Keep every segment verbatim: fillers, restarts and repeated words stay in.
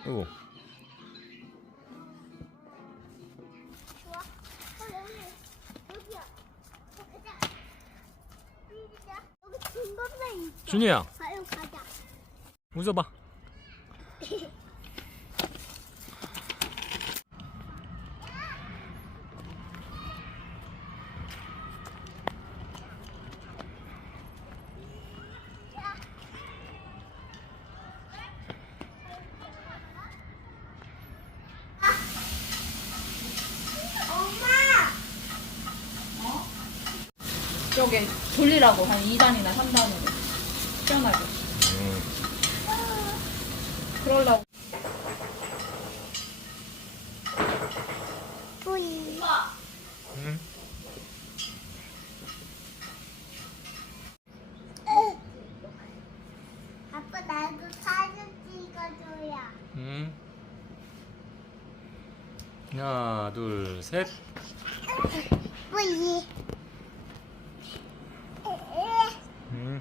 오. 좋아. 어, 여기 어디야? 어, 가자. 여기다. 여기 중간에 있어. 준이야, 가요, 가자. 웃어봐. 저게 돌리라고 한 이 단이나 삼 단으로 시원하게. 음. 그러려고. 보이. 응? 아빠 나도 사진 찍어줘요. 응. 하나, 둘, 셋. 보이. 응.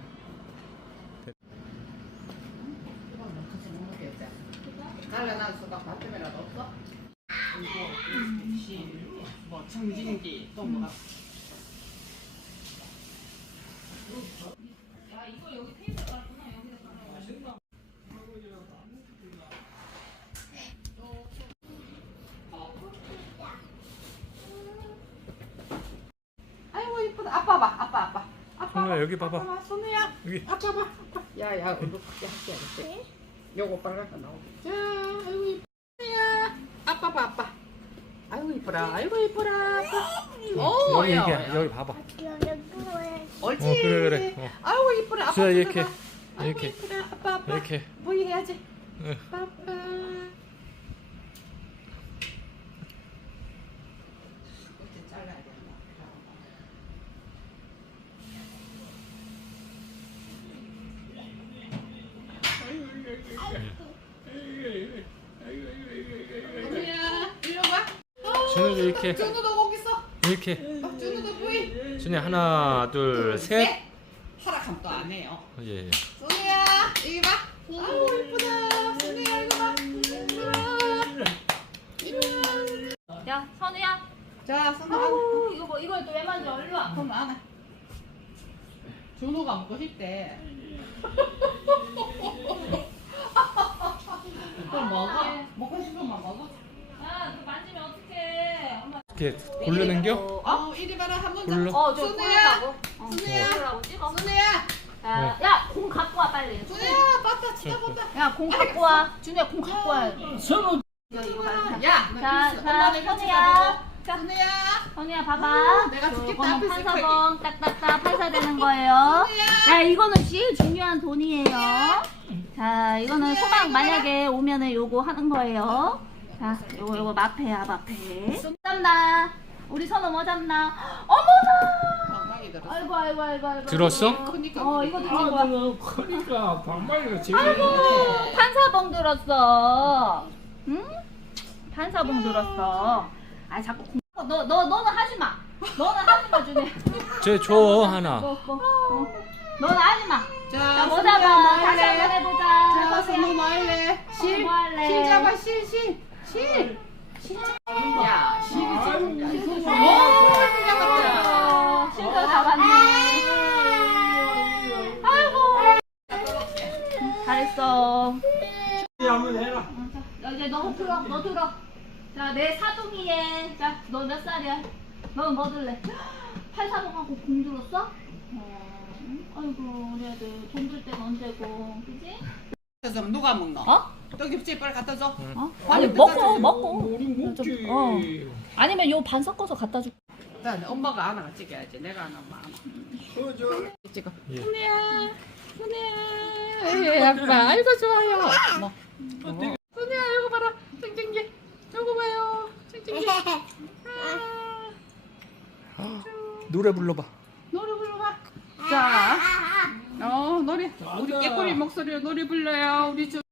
갈라난 수박 맛tem이라도 없어? 뭐 청진기 또 뭐가? 야 이거 여기 테이블 깔았구나. 여기다 깔아. 아이고 이쁘다. 아빠 봐. 아빠 아빠. 아빠 손우야, 봐. 여기 봐봐. 아빠 봐. 손우야. 여기. 아빠 봐. 아빠. 야야 얼른 크게 할게 할게. 요거 빨간 거 나오게. 자, 아이고 이쁘야. 아빠 봐 아빠. 아이고 이쁘라. 아이고 이쁘라. 아빠. 오, 여기 야, 이게 야. 여기 봐봐. 여기 뭐야? 옳지. 어, 그래, 그래. 어. 아이고 이쁘라. 아빠. 수야, 이렇게. 들어가. 아이고 이렇게. 이쁘라. 아빠 아빠. 이렇게. 뭐 해야지. 응. 아빠. 준우야, 이리 와. 준우도 이렇게. 준우도 거기 있어. 이렇게. 어, 준우도 보이. 준이 하나, 둘, 셋. 허락하면 또 안 해요. 예. 예. 준우야, 여기 봐. 아우 이쁘다. 준우야, 이거 봐. 이리 야 선우야. 자, 손 안. 아우 이거 뭐 이걸 또 왜 만져? 일로 와. 손 안. 준우가 먹고 싶대. 그럼 먹어. 먹고 싶으면 먹어. 야 그거 만지면 어떡해. 엄마. 이렇게 고르는겨? 어, 이리 봐라 한번 불러. 더. 어저 순우야. 보려고. 순우야. 보려고 찍어. 준우야. 야공 갖고 와 빨리. 준우야, 봤다, 진짜 봤다. 야 공 갖고 와. 준우야 공 갖고 와. 선우. 이거 이거 봐. 야, 자, 자, 자, 엄마네 같이 선우야. 가보고. 자. 선우야. 선우야 봐봐. 어, 내가 죽겠다, 이거는 앞에서 판사봉 딱딱딱 판사되는 거예요. 야 이거는 제일 중요한 돈이에요. 자 이거는 소방 만약에 오면은 요거 하는 거예요. 자 요거 요거 마패야 마패. 뭐 잡나? 우리 선우 뭐 잡나? 어머나. 엉망이 들었어. 아이고 아이고 아이고 아이고. 들었어? 크니까. 어 이거 들은 거야. 아이고 크니까 반말이가 제일 아이고 판사봉 들었어. 응? 판사봉 들었어. 아 자꾸 공... 너, 너, 너는 하지 마. 너는 하지 마, 준혜. 쟤 줘, 하나. 뭐, 뭐, 어. 너는 하지 마. 자, 자, 뭐 선우야, 잡아. 뭐 다시 할래? 한번 해보자. 자, 선우 뭐 할래? 실. 뭐 할래? 실 잡아, 실, 실. 실. 야, 실이 지금. 오, 실 잡았다. 어, 실도 잡았네. 아이고. 잘했어. 한번 해라. 야, 이제 너 들어, 너 들어. 자, 내 사둥이에. 자, 너 몇 살이야? 너는 뭐 들래? 팔사동하고 공 들었어? 어, 응? 아이고, 우리 애들 돈 들 때는 언제고, 그지? 그래서 누가 먹노? 어? 떡잎지 빨리 갖다 줘. 어? 아니, 아니, 먹고, 먹고, 먹고. 우리 먹지. 어. 아니면 요 반 섞어서 갖다 줄. 자, 엄마가 하나가 찍어야지. 내가 하나 만 그저 찍어. 예. 순이야, 순이야. 에이, 아빠, 아이고 좋아요. 뭐. 순이야, 이거 봐라. 찡찡기. 이거 봐요. 찡찡기. 아, 노래 불러봐. 노래 불러봐. 자, 어 노래. 우리 깨꼬리 목소리로 노래 불러요. 우리 주.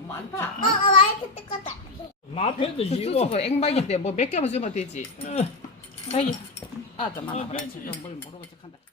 많다. 어, 어, 마이크 뜯었다. 마패도 지고. 수수가 앵박인데 뭐 몇 개만 주면 되지. 자기. 아, 잠깐만. 지금 뭘 모르고 척한다.